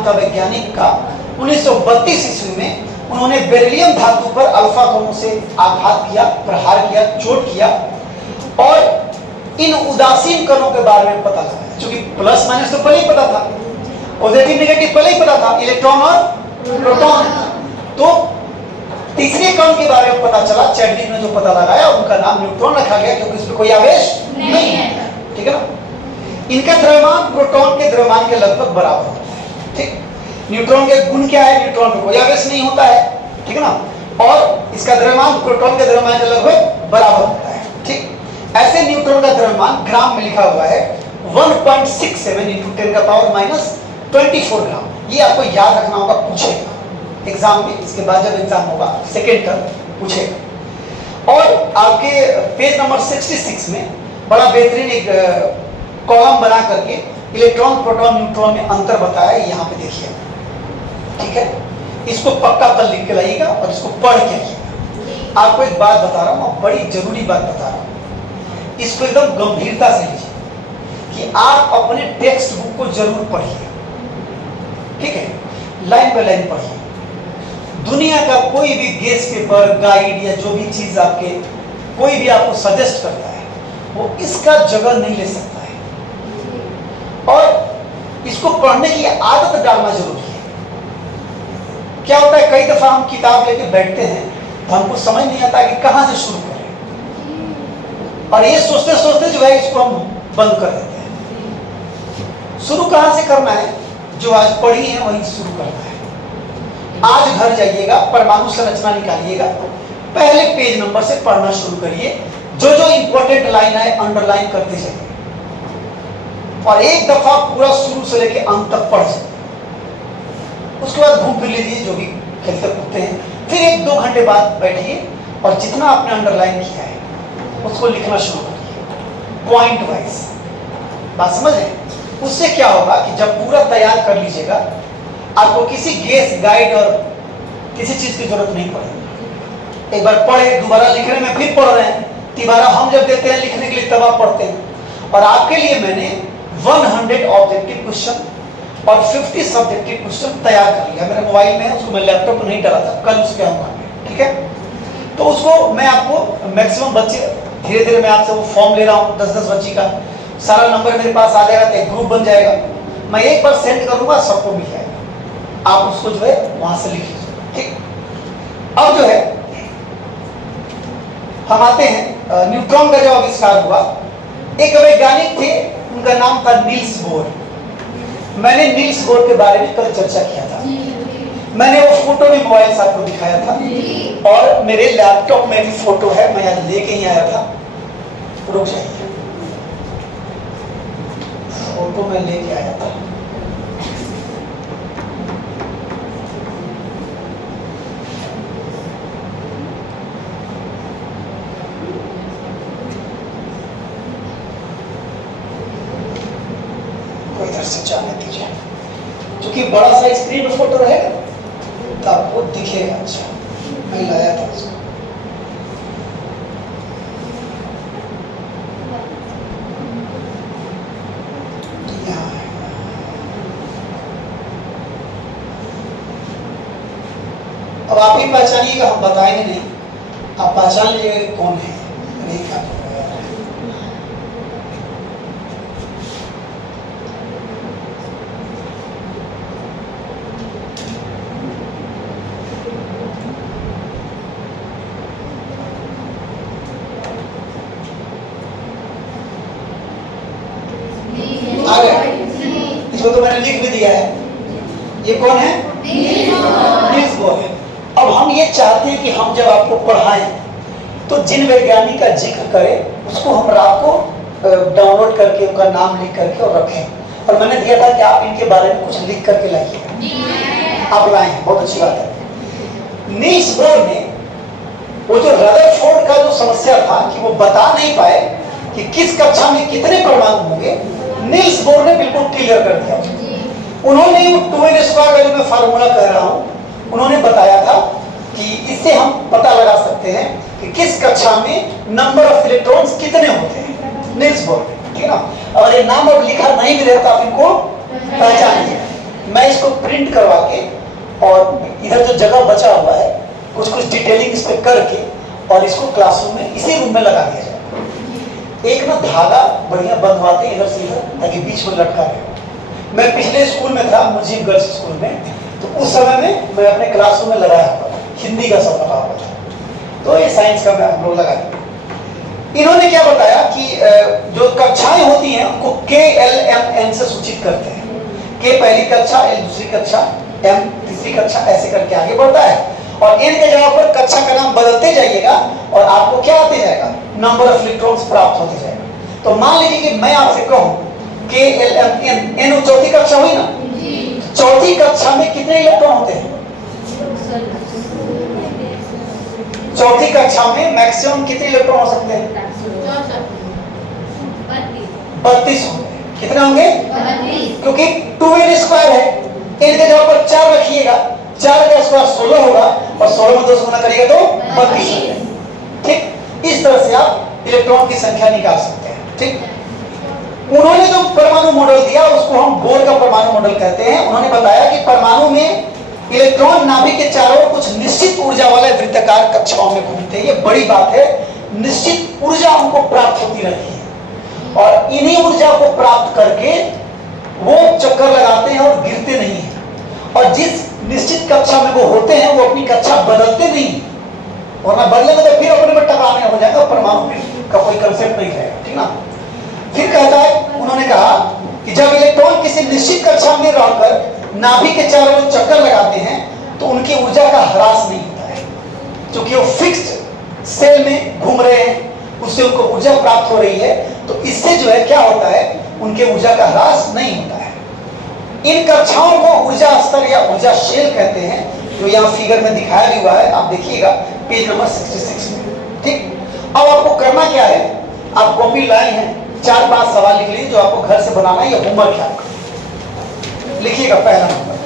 नाम का वैज्ञानिक का 1932 ईस्वी में उन्होंने बेरिलियम धातु पर अल्फा कणों से आघात किया, प्रहार किया, चोट किया और इन उदासीन कणों के बारे में पता लगाया। क्योंकि प्लस माइनस तो पहले ही पता था, पॉजिटिव नेगेटिव पहले ही पता था, इलेक्ट्रॉन और प्रोटॉन। तो तीसरे कण के बारे में पता चला, चैडविक ने जो पता लगाया उनका नाम न्यूट्रॉन रखा गया क्योंकि इसमें कोई आवेश नहीं है। ठीक है ना। इनका द्रव्यमान प्रोटॉन के द्रव्यमान के लगभग बराबर होता है। ठीक। न्यूट्रॉन के गुण क्या है? न्यूट्रॉन में कोई आवेश नहीं होता है। ठीक है ना। और इसका द्रव्यमान प्रोटॉन के द्रव्यमान के लगभग बराबर होता है। ठीक। ऐसे न्यूट्रॉन का द्रव्यमान ग्राम में लिखा हुआ है 1.67 × 10⁻24 ग्राम। ये आपको याद रखना होगा, पूछेगा एग्जाम में। इसके बाद जब एग्जाम होगा सेकेंड टर्म पूछेगा। और आपके पेज नंबर 66 में बड़ा बेहतरीन एक कॉलम बना करके इलेक्ट्रॉन प्रोटॉन न्यूट्रॉन में अंतर बताया है, यहाँ पे देखिए। ठीक है। इसको पक्का कल लिख के लाइएगा और इसको पढ़ के आइएगा। आपको एक बात बता रहा हूँ, बड़ी जरूरी बात बता रहा हूँ, इसको एकदम गंभीरता से लीजिए कि आप अपने टेक्स्ट बुक को जरूर पढ़िए। ठीक है। लाइन बाय लाइन पढ़िए। दुनिया का कोई भी गेस पेपर, गाइड या जो भी चीज आपके कोई भी आपको सजेस्ट करता है वो इसका जगह नहीं ले सकता है। और इसको पढ़ने की आदत डालना जरूरी है। क्या होता है, कई दफा हम किताब लेके बैठते हैं तो हमको समझ नहीं आता कि कहाँ से शुरू करें, और ये सोचते सोचते जो है इसको हम बंद कर देते हैं। शुरू कहाँ से करना है? जो आज पढ़ी है वहीं शुरू करना है। आज घर जाइएगा, परमाणु संरचना निकालिएगा, पहले पेज नंबर से पढ़ना शुरू करिए। जो जो इंपॉर्टेंट लाइन है अंडरलाइन करते जाइए और एक दफा पूरा शुरू से लेके अंत तक पढ़ जाइए। उसके बाद घूम फिर लीजिए, जो भी खेलते कूदते हैं। फिर 1-2 घंटे बाद बैठिए और जितना आपने अंडरलाइन किया है उसको लिखना शुरू करिए, पॉइंट वाइज। बात समझ रहे? उससे क्या होगा कि जब पूरा तैयार कर लीजिएगा, आपको किसी गेस, गाइड और किसी चीज की जरूरत नहीं पड़ेगी। एक बार पढ़े, दोबारा लिखने में फिर पढ़ रहे हैं, तिबारा हम जब देते हैं लिखने के लिए तब आप पढ़ते हैं। और आपके लिए मैंने 100 ऑब्जेक्टिव क्वेश्चन और 50 सब्जेक्टिव क्वेश्चन तैयार कर लिया। मेरे मोबाइल में है, उसको मैं लैपटॉप पर नहीं डाला था, कल उसके आऊंगा। ठीक है। तो उसको मैं आपको मैक्सिमम बच्चे, धीरे धीरे मैं आपसे वो फॉर्म ले रहा हूँ 10-10 बच्ची का, सारा नंबर मेरे पास आ जाएगा तो एक ग्रुप बन जाएगा। मैं एक बार सेंड करूंगा, सबको मिल जाएगा। आप उसको जो है वहां से लिख लीजिए। ठीक। अब जो है हम आते हैं न्यूट्रॉन का जो आविष्कार हुआ। एक वैज्ञानिक थे, उनका नाम था नील्स बोर। मैंने नील्स बोर के बारे में कल चर्चा किया था। मैंने वो फोटो भी मोबाइल से आपको दिखाया था और मेरे लैपटॉप में भी फोटो है, मैं यहाँ लेके ही आया था। रुक जाइए, फोटो में लेके आया था। कोई इधर से जाने दीजिए, क्योंकि बड़ा सा स्क्रीन में फोटो रहेगा तो आपको दिखेगा। अच्छा, मैं लाया था उसको। अब आप ही पहचानिएगा, हम बताएंगे नहीं, आप पहचान लीजिएगा कि कौन है। नहीं क्या आ गया? इसको तो मैंने लिख भी दिया है। ये कौन है? नील्स बोर है। अब हम ये चाहते हैं कि हम जब आपको पढ़ाएं तो जिन वैज्ञानिक का जिक्र करें उसको हम रात को डाउनलोड करके उनका नाम लिख करके और रखें। और मैंने दिया था कि आप इनके बारे में कुछ लिख करके लाइए। आप लाए, बहुत अच्छी बात है। नील्स बोर ने वो जो रदरफोर्ड का जो समस्या था कि वो बता नहीं पाए कि किस कक्षा में कितने परमाणु होंगे, नील्स बोर ने बिल्कुल क्लियर कर दिया। उन्होंने 2n² का जो मैं फार्मूला कह रहा हूं, उन्होंने बताया था कि इससे हम पता लगा सकते हैं कि किस कक्षा में नंबर ऑफ इलेक्ट्रॉन्स कितने होते हैं। नील्स बोर, ठीक है ना। और ये नाम अब लिखा नहीं भी रहता, आप इनको पहचानिए। मैं इसको प्रिंट करवा के और इधर जो जगह बचा हुआ है कुछ डिटेलिंग इस पे करके और इसको क्लासरूम में इसी रूम में लगा दिया जाए। एक ना धागा बढ़िया बंधवाते इधर से इधर ताकि बीच में लटका रहे। मैं पिछले स्कूल में था, मुझे गर्ल्स स्कूल में, तो उस समय में मैं अपने क्लासरूम में लगाया हुआ था, हिंदी का सब लगा हुआ था, तो ये साइंस का मैं हम लोग लगा दिया। इन्होंने क्या बताया कि जो कक्षाएं होती हैं उनको KLMN से सूचित करते हैं। K पहली कक्षा, L दूसरी कक्षा, M तीसरी कक्षा, ऐसे करके आगे बढ़ता है और N के जगह पर कक्षा का नाम बदलते जाइएगा और आपको क्या आते जाएगा, नंबर ऑफ इलेक्ट्रॉन्स प्राप्त होते जाएगा। तो मान लीजिए कि मैं आपसे कहूं KLMN, N चौथी कक्षा हुई ना, चौथी कक्षा में कितने इलेक्ट्रॉन होते हैं? चौथी कक्षा में मैक्सिमम कितने इलेक्ट्रॉन हो सकते हैं? 32 होंगे। कितने होंगे? 32। क्योंकि 2n स्क्वायर है, n के जगह पर 4 रखिएगा, 4 का स्क्वायर 16 होगा और 16 में 2 से गुना करिएगा तो 32 होगा। ठीक, इस तरह से आप इलेक्ट्रॉन की संख्या निकाल सकते हैं। ठीक, उन्होंने जो परमाणु मॉडल दिया उसको हम बोर का परमाणु मॉडल कहते हैं। उन्होंने बताया कि परमाणु में इलेक्ट्रॉन नाभिक के चारों ओर कुछ निश्चित ऊर्जा वाले वृत्ताकार कक्षाओं में घूमते हैं। ये बड़ी बात है, निश्चित ऊर्जा उनको प्राप्त होती रहती है और इन्हीं ऊर्जा को प्राप्त करके वो चक्कर लगाते हैं और गिरते नहीं हैं। और जिस निश्चित कक्षा में वो होते हैं वो अपनी कक्षा बदलते नहीं, वरना बदलेंगे तो फिर अपने में टकराने हो जाएगा, परमाणु का कोई कंसेप्ट नहीं है। ठीक ना। फिर कहता है, उन्होंने कहा कि जब इलेक्ट्रॉन किसी निश्चित कक्षा में रहकर नाभिक के चारों ओर चक्कर लगाते हैं तो उनकी ऊर्जा का ह्रास नहीं होता है, क्योंकि वो फिक्स्ड सेल में घूम रहे हैं, उससे उनको ऊर्जा प्राप्त हो रही है। तो इससे जो है क्या होता है, उनके ऊर्जा का ह्रास नहीं होता है। इन कक्षाओं को ऊर्जा स्तर या ऊर्जा शेल कहते हैं, जो यहाँ फिगर में दिखाया भी हुआ है, आप देखिएगा पेज नंबर 66 में। ठीक, अब आपको करना क्या है, आप कॉपी लाए हैं, 4-5 सवाल लिख लीजिए जो आपको घर से बनाना है, ये होमवर्क है। लिखिएगा पहला नंबर,